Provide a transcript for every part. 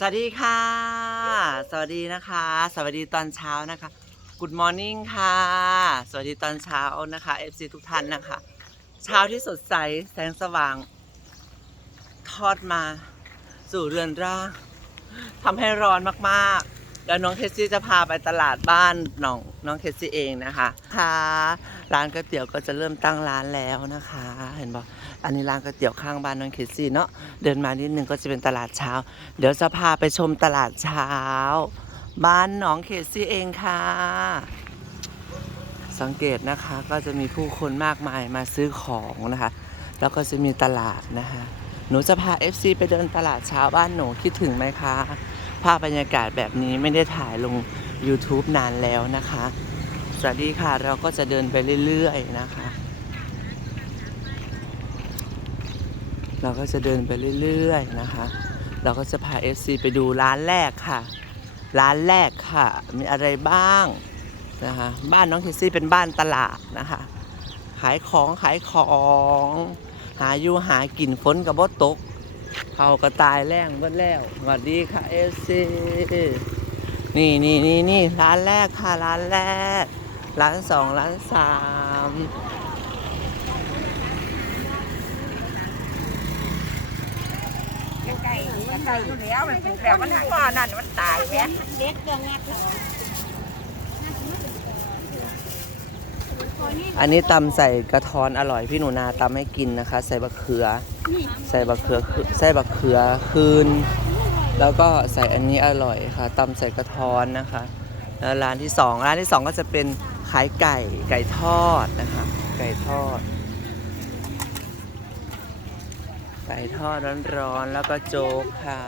สวัสดีค่ะ สวัสดีนะคะ สวัสดีตอนเช้านะคะ Good Morning ค่ะ สวัสดีตอนเช้านะคะ FC ทุกท่านนะคะ เช้าที่สดใสแสงสว่าง ทอดมา สู่เรือนร่างทำให้ร้อนมากๆ แล้วน้องเคสซี่จะพาไปตลาดบ้านน้องน้องเคสซี่เองนะคะค่ะร้านก๋วยเตี๋ยวก็จะเริ่มตั้งร้านแล้วนะคะ เห็นบอกอันนี้ร้านก๋วยเตี๋ยวข้างบ้านน้องเคสซี่เนาะเดินมานิดนึงก็จะเป็นตลาดเช้า เดี๋ยวจะพาไปชมตลาดเช้า บ้านหนองเคสซี่เองค่ะ สังเกตนะคะก็จะมีผู้คนมากมายมาซื้อของนะคะ แล้วก็จะมีตลาดนะคะหนูจะพา FC ไปเดินตลาดเช้าบ้านหนูคิดถึงไหมคะ ภาพบรรยากาศแบบนี้ไม่ได้ถ่ายลง YouTube นานแล้วนะคะ สวัสดีค่ะเราก็จะเดินไปเรื่อยๆนะคะ เราก็จะเดินไปเรื่อยๆนะคะ เราก็จะพา FC ไปดูร้านแรกค่ะ ร้านแรกค่ะ มีอะไรบ้างนะคะบ้านน้องเคซี่เป็นบ้านตลาดนะคะ ขายของขายของ หาอยู่หากินฝนกับบ่ตก เขาก็ตายแรงเบิดแล้วสวัสดีค่ะเอซีนี่นี่นี่นี่ร้านแรกค่ะร้านแรก ร้านสองร้านสามไก่ไก่อยู่แล้วมันปลูกแล้วมันพอนั่นมันตายแม่เด็กเรื่องงัดเหรอ อันนี้ตำใส่กระท้อนอร่อยพี่หนูนาตำให้กินนะคะ ใส่บะเขือ ใส่บะเขือใส่บะเขือคืน แล้วก็ใส่อันนี้อร่อยค่ะตำใส่กระท้อนนะคะแล้วร้านที่สองร้านที่สองก็จะเป็นขายไก่ไก่ทอดนะคะ ไก่ทอด ไก่ทอดร้อนๆแล้วก็โจ๊กค่ะ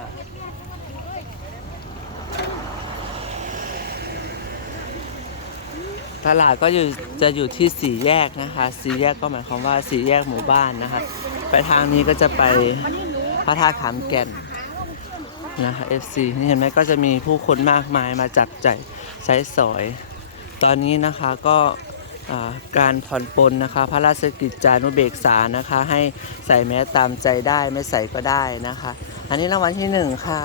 ตลาดก็อยู่จะอยู่ที่สี่แยกนะคะสี่แยกก็หมายความว่าสี่แยกหมู่บ้านนะคะ ไปทางนี้ก็จะไปพระธาตุขามแก่นนะคะ FC นี่เห็นไหมก็จะมีผู้คนมากมายมาจับจ่ายใช้สอย ตอนนี้นะคะก็การผ่อนปลนนะคะพระราชกิจจานุเบกษานะคะให้ใส่แมสตามใจได้ไม่ใส่ก็ได้นะคะ อันนี้รางวัลที่หนึ่งค่ะ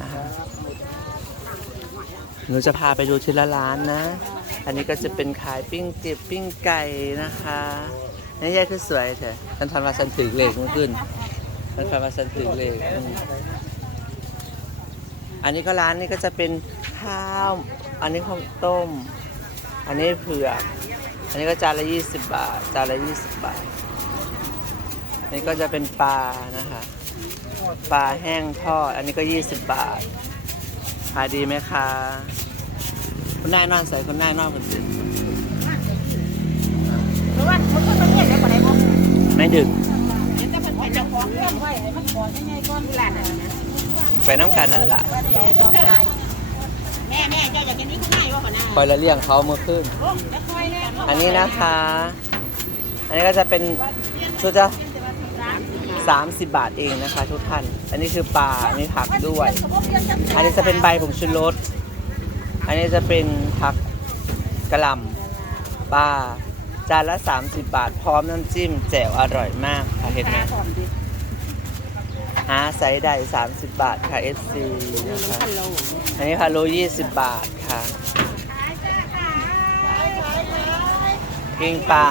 นะคะหนูจะพาไปดูทีละร้านนะ อันนี้ก็จะเป็นขายปิ้งเจ็บปิ้งไก่นะคะนี่แย่คือสวยเถอะฉันทำมาฉันถือเล็กเมื่อคืนฉันทำมาฉันถือเล็กอืมอันนี้ก็ร้านนี้ก็จะเป็นข้าว อันนี้ข้าวต้ม อันนี้เผือก อันนี้ก็จานละยี่สิบบาท จานละยี่สิบบาทอันนี้ก็จะเป็นปลานะคะ ปลาแห้งทอด อันนี้ก็ยี่สิบบาทขายดีไหมคะ คุณนายนอนใส่คุณนายนอนคนอื่นหรือว่ามันก็ต้องเงียบได้กว่าไหนบ่ไม่ดึกเห็นแต่เพิ่นเป็นเจ้าของเรื่องไว้ให้มันก่อนยังไงก่อนหลานน่ะนะไปน้ำกันนั่นละแม่แม่เจ้าอยากกินนี้คุณนายว่าก่อนนะคอยละเลี่ยงเขาเมื่อคืนโอ้แล้วค่อยแน่อันนี้นะคะ อันนี้ก็จะเป็นชุดจะ30บาทเองนะคะ ทุกท่าน อันนี้คือปลาอันนี้ผักด้วย อันนี้จะเป็นใบผงชูรส อันนี้จะเป็นผักกระหล่ำปลาจานละ 30 บาท พร้อมน้ำจิ้มแจ่วอร่อยมากค่ะเห็นไหมหาไซส์ได้30 บาทค่ะ FC นะคะอันนี้พะโล20 บาทค่ะปิ้งปลา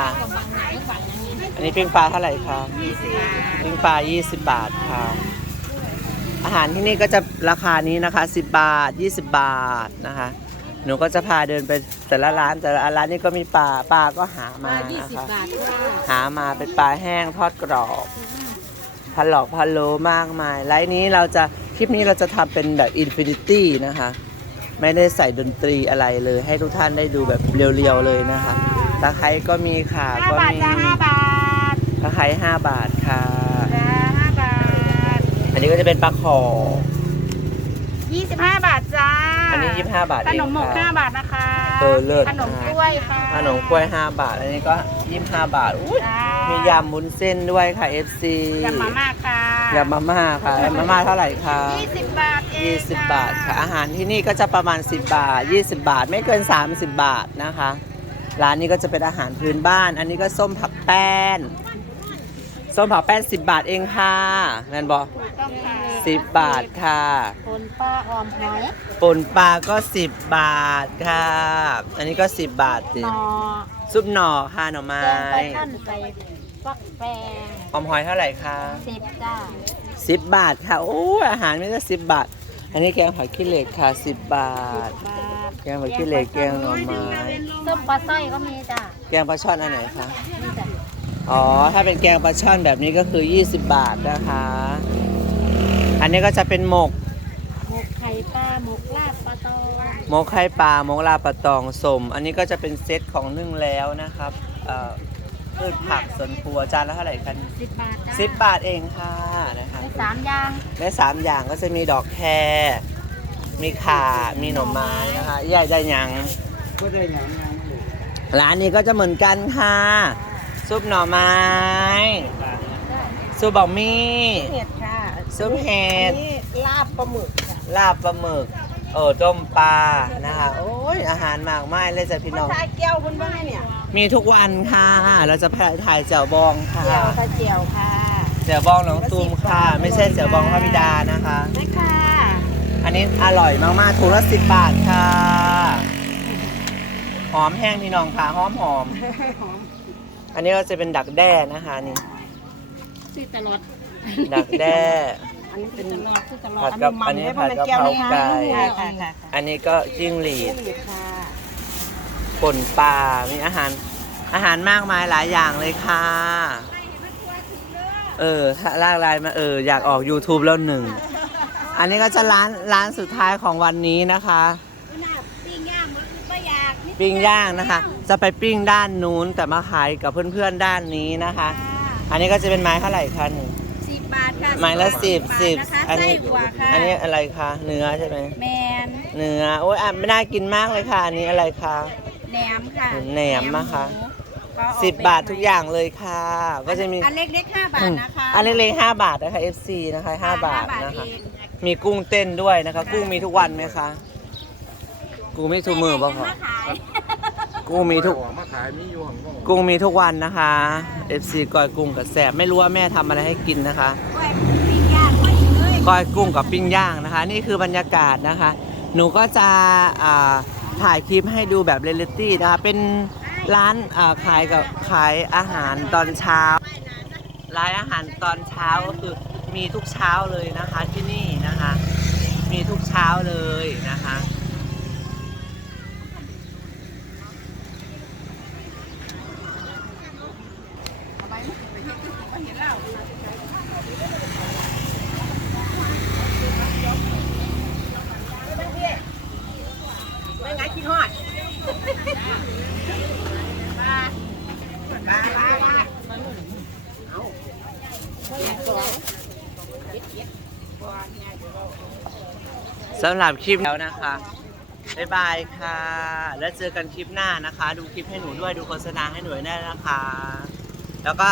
อันนี้ปิ้งปลาเท่าไหร่คะปิ้งปลา 20 บาทค่ะ อาหารที่นี่ก็จะราคานี้นะคะ 10 บาท 20 บาทนะคะ หนูก็จะพาเดินไปแต่ละร้านแต่ละร้านนี่ก็มีปลาปลาก็หามายี่นะสิบคะ บาทค่ะหามาเป็นปลาแห้งทอดกรอบพันหลอกพันโลมากมายไลฟ์นี้เราจะคลิปนี้เราจะทำเป็นแบบอินฟินิตี้นะคะ ไม่ได้ใส่ดนตรีอะไรเลย ให้ทุกท่านได้ดูแบบเรียวๆเลยนะคะตะไคร้ก็มีค่ะห้าก็บาทมีจ้าห้าบาท ตะไคร้ห้าบาทค่ะจ้าห้าบาทอั นนี้ก็จะเป็นปลาขอยี่สิบห้าบาทจ้าอันนี้ยี่สิบห้าบาทขเองนมหมกห้าค่ะบาทนะคะเออเลิศ ขนมกล้วยค่ะขนมกล้วยห้าบาท อันนี้ก็ยี่สิบห้าบาทอุ้ยจ้ามียำมุ้นเส้นด้วยค่ะ FC ยำมาม่าค่ะยำมาม่าค่ะยำมาม่าเท่าไหร่คะยี่สิบบาทเอง20 บาทค่ะ อาหารที่นี่ก็จะประมาณ 10 บาท 20 บาท ไม่เกิน 30 บาทนะคะ ร้านนี้ก็จะเป็นอาหารพื้นบ้าน อันนี้ก็ส้มผักแป้น ส้มเผาแป้น10บาทเองค่ะแมนบอกถูกต้องค่ะสิบบาทค่ะคนป้าออมหอยป่นปลาก็10บาทค่ะ อันนี้ก็10บาทสิหนอซุปหน่อค่ะหน่อไม้แกงปลาท่านใส่ฟักแฟงหอมหอยเท่าไหร่คะสิบจ้า10บาทค่ะโอ้ยอาหารไม่ได้10บาท อันนี้แกงหอยขี้เหล็กค่ะ10บาท บาทแกงหอยขี้เหล็กแกงหน่อไม้ส้มปลาสร้อยก็มีจ้าแกงปลาช่อนอันไหนคะนี่จ้ะ อ๋อ ถ้าเป็นแกงปลาช่อนแบบนี้ก็คือ 20 บาทนะคะ อันนี้ก็จะเป็นหมก หมกไข่ปลาหมกลาบปลาตองหมกไข่ปลาหมกลาปลาตองสม อันนี้ก็จะเป็นเซตของนึ่งแล้วนะครับเอ่อพืชผักสวนครัวจานละเท่าไหร่กัน สิบบาทจ้าสิบบาทเองค่ะนะคะมีสามอย่างได้สามอย่างก็จะมีดอกแครมีข่า มีหน่อไม้นะคะใหญ่ได้ยัง ก็ได้อย่างงานร้านนี้ก็จะเหมือนกันค่ะ ซุปหน่อไม้ ซุปบะหมี่เห็ดค่ะซุปเห็ดนี่ลาบปลาหมึกค่ะลาบปลาหมึกโอ้ต้มปลานะคะโอ้ยอาหารมากมายเลยจ้ะพี่น้องชายแก้วคุณบ้างเนี่ยมีทุกวันค่ะ เราจะถ่ายแจ่วบองค่ะเจียวค่ะเจียวค่ะแจ่วบองหนองตูมค่ะ ไม่ใช่แจ่วบองพระบิดานะคะไม่ค่ะอันนี้อร่อยมากๆถุงละสิบบาทค่ะหอมแห้งพี่น้องค่ะหอมหอมอั นนี้ก็จะเป็นดักแด้นะคะนี่ ซื้อตลอด ดักแด้ อันนี้เป็นตลอดซื้อตลอผัดดกับอันนี้ผัดกะเพราไก่ค่ะค่ะค่ะอันนี้ก็จิ้งหรีดเห็ดค่ะป่นปลา มีอาหาร อาหารมากมายหลายอย่างเลยค่ะ เออ ถ้าลากลายมาเออ อยากออก YouTube แล้วหนึ่ง อันนี้ก็จะร้านร้านสุดท้ายของวันนี้นะคะ ปิ้งย่างมันคือปลาอยากนี่ปิ้งย่างนะคะ จะไปปิ้งด้านนู้นแต่มาขายกับเพื่อนๆด้านนี้นะคะ อันนี้ก็จะเป็นไม้เท่าไหร่คะหนึ่งสิบบาทค่ะไม้ละสิบสิบนะคะอันไส้นี้กว่าค่ะอันนี้อะไรคะเนื้อใช่ไหมแมนเนื้อโอ้ยอะไม่น่ากินมากเลยค่ะ อันนี้อะไรคะแหนมค่ะแหนมนะคะหมูก็เอสิบบาททุกอย่างเลยค่ะ ก็จะมีอันเล็กๆห้าบาทนะคะอันเล็กๆห้าบาทนะคะ FC นะคะห้าบาทนะคะเองมีกุ้งเต้นด้วยนะคะ กุ้งมีทุกวันไหมคะกุ้งมีทุกมือป่ะคะมาขาย กุ้งมีทุกมาขายมีอยู่ของก็กุ้งมีทุกวันนะคะ FC ก้อยกุ้งกับแสบไม่รู้ว่าแม่ทำอะไรให้กินนะคะ กล้วยปิ้งย่างก็อีกเลยก้อยกุ้งกับปิ้งย่างนะคะ นี่คือบรรยากาศนะคะ หนูก็จะอ่าถ่ายคลิปให้ดูแบบเรยลลิตี้นะคะ เป็นร้านอ่าขายกับขายอาหารตอนเช้า ร้านอาหารตอนเช้าก็คือมีทุกเช้าเลยนะคะที่นี่นะคะ มีทุกเช้าเลยนะคะ ไม่งั้นคิดฮอดมามามามา สำหรับคลิปแล้วนะคะบ๊ายบายค่ะ แล้วเจอกันคลิปหน้านะคะ ดูคลิปให้หนูด้วยดูโฆษณาให้หนูได้นะคะ แล้วก็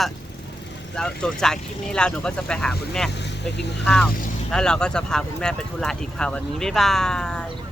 เราจบจากคลิปนี้แล้วหนูก็จะไปหาคุณแม่ไปกินข้าว แล้วเราก็จะพาคุณแม่ไปทุระอีกค่ะวันนี้บ๊ายบาย